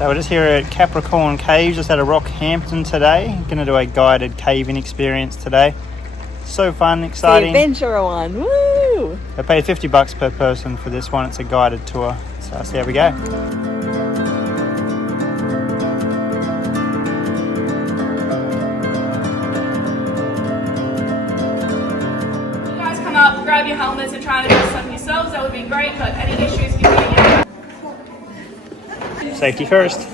So we're just here at Capricorn Caves, just out of Rockhampton today. Going to do a guided caving experience today. So fun, exciting. The adventurer one, woo! I paid $50 per person for this one. It's a guided tour. So let's see how we go. You guys come up, grab your helmets and try and adjust them yourselves. That would be great, but any issues, give me a Safety first.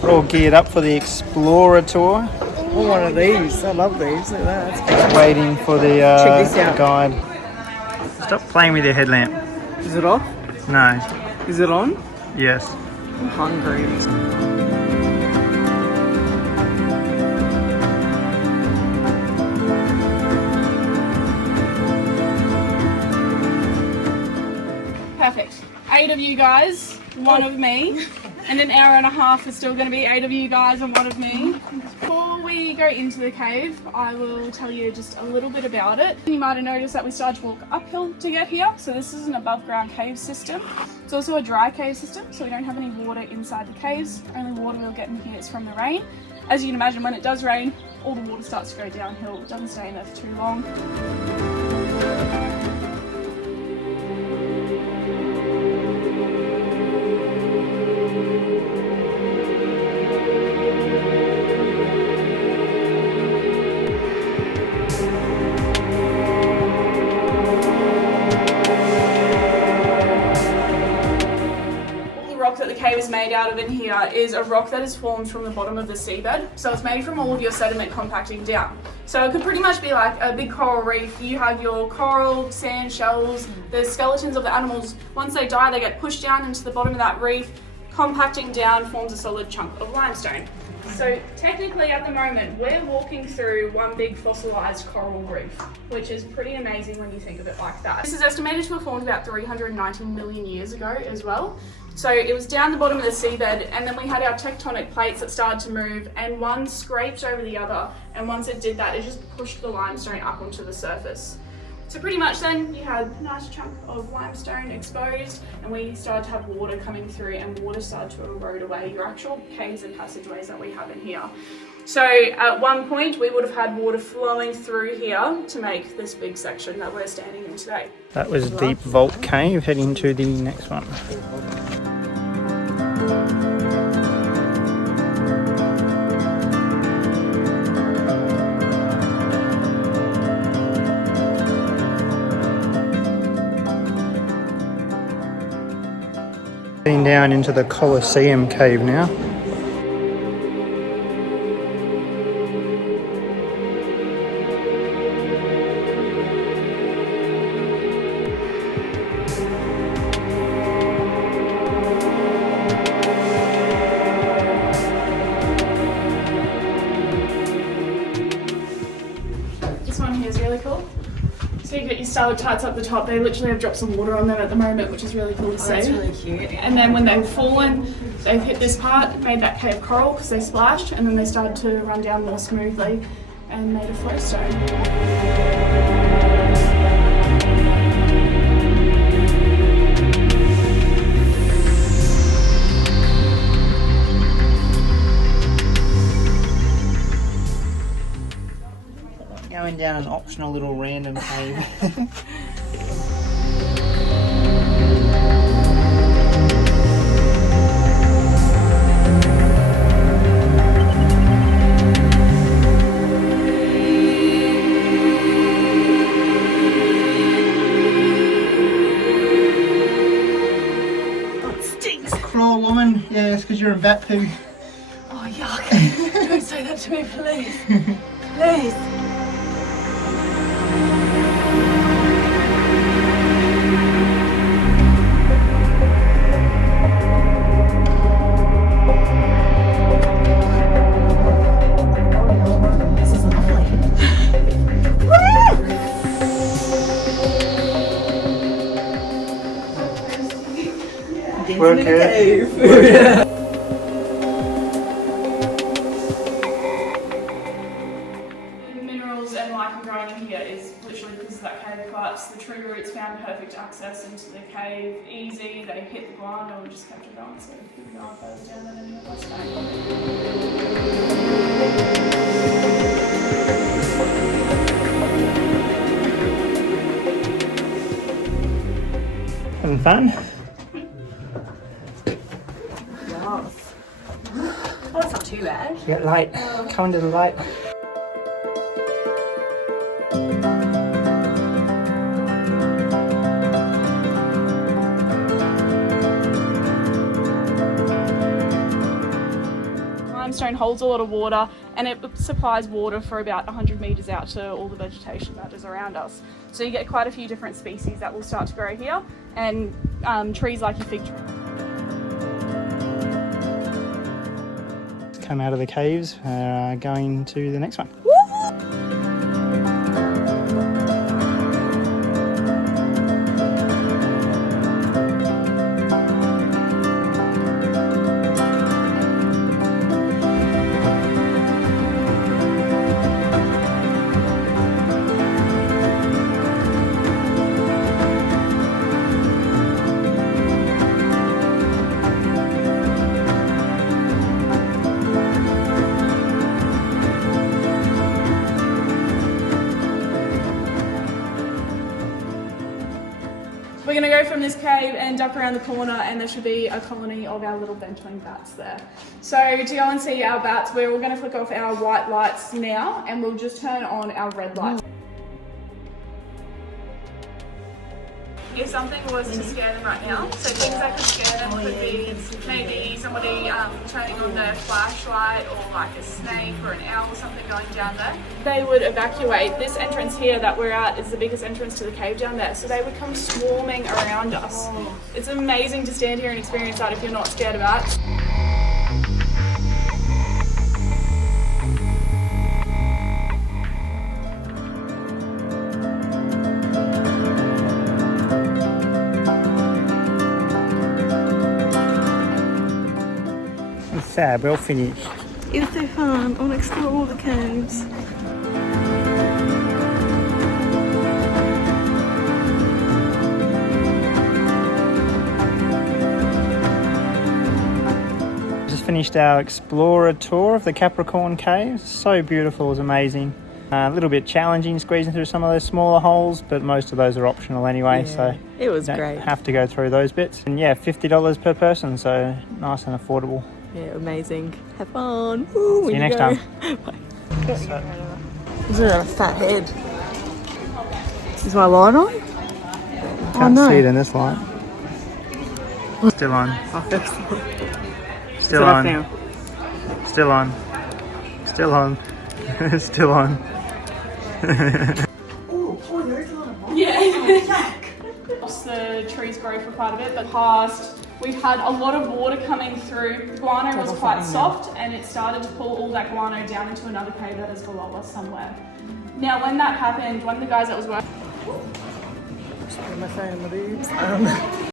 We're all geared up for the Explorer tour. One of these, I love these. Look at that. Just waiting for the Check this out. guide. Stop playing with your headlamp. Is it off? No. Is it on? Yes. I'm hungry. Perfect. 8 of you guys, 1 of me, and an hour and a half is still going to be 8 of you guys and 1 of me. Before we go into the cave, I will tell you just a little bit about it. You might have noticed that we started to walk uphill to get here. So this is an above ground cave system. It's also a dry cave system, so we don't have any water inside the caves. Only water we'll get in here is from the rain. As you can imagine, when it does rain, all the water starts to go downhill. It doesn't stay in there for too long. That the cave is made out of in here is a rock that is formed from the bottom of the seabed. So it's made from all of your sediment compacting down. So it could pretty much be like a big coral reef. You have your coral, sand, shells, the skeletons of the animals. Once they die, they get pushed down into the bottom of that reef, compacting down forms a solid chunk of limestone. So technically at the moment, we're walking through one big fossilized coral reef, which is pretty amazing when you think of it like that. This is estimated to have formed about 390 million years ago as well. So it was down the bottom of the seabed, and then we had our tectonic plates that started to move, and one scraped over the other, and once it did that, it just pushed the limestone up onto the surface. So pretty much then you had a nice chunk of limestone exposed, and we started to have water coming through, and water started to erode away your actual caves and passageways that we have in here. So at one point we would have had water flowing through here to make this big section that we're standing in today. That was Deep Vault Cave. Heading to the next one. Heading down into the Coliseum cave now. This one here is really cool. So you get your stalactites up the top. They literally have drops of water on them at the moment, which is really cool to see. That's really cute. And then when they've fallen, they've hit this part, made that cave coral because they splashed, and then they started to run down more smoothly and made a flowstone. Going down an optional little random cave. Claw woman, yeah, it's because you're in bat poo. Oh yuck, don't say that to me please. Please. Work it. Minerals and lichen growing in here is literally because of that cave part. us. The tree roots found perfect access into the cave, easy. They hit the guano and just kept it going. So keep going further down than any of us Having fun? Well, it's not too bad. You got light. Come under the light. Limestone holds a lot of water and it supplies water for about 100 metres out to all the vegetation that is around us. So you get quite a few different species that will start to grow here, and trees like your fig tree. Come out of the caves, going to the next one. We're going to go from this cave and duck around the corner, and there should be a colony of our little bent-wing bats there. So to go and see our bats, we're all going to flick off our white lights now and we'll just turn on our red lights. If something was to scare them right now, so things that could scare them could be maybe somebody turning on their flashlight, or like a snake or an owl or something going down there. They would evacuate. This entrance here that we're at is the biggest entrance to the cave down there, so they would come swarming around us. It's amazing to stand here and experience that if you're not scared of bats. Fab, well finished. It was so fun. I want to explore all the caves. Just finished our explorer tour of the Capricorn Caves. So beautiful, it was amazing. A little bit challenging squeezing through some of those smaller holes, but most of those are optional anyway, so it was you don't great. have to go through those bits. And yeah, $50 per person, so nice and affordable. Yeah, amazing. Have fun. Woo, See you next time. Bye. He's got a fat head. Is my light on? Can't see it in this light. Still on. Still on. Still on. Still on. Still on. Yeah. The trees grow for quite a bit, but we've had a lot of water coming through. The guano was quite soft and it started to pull all that guano down into another cave that is below us somewhere. Now when that happened, one of the guys that was working... My phone in the boobs.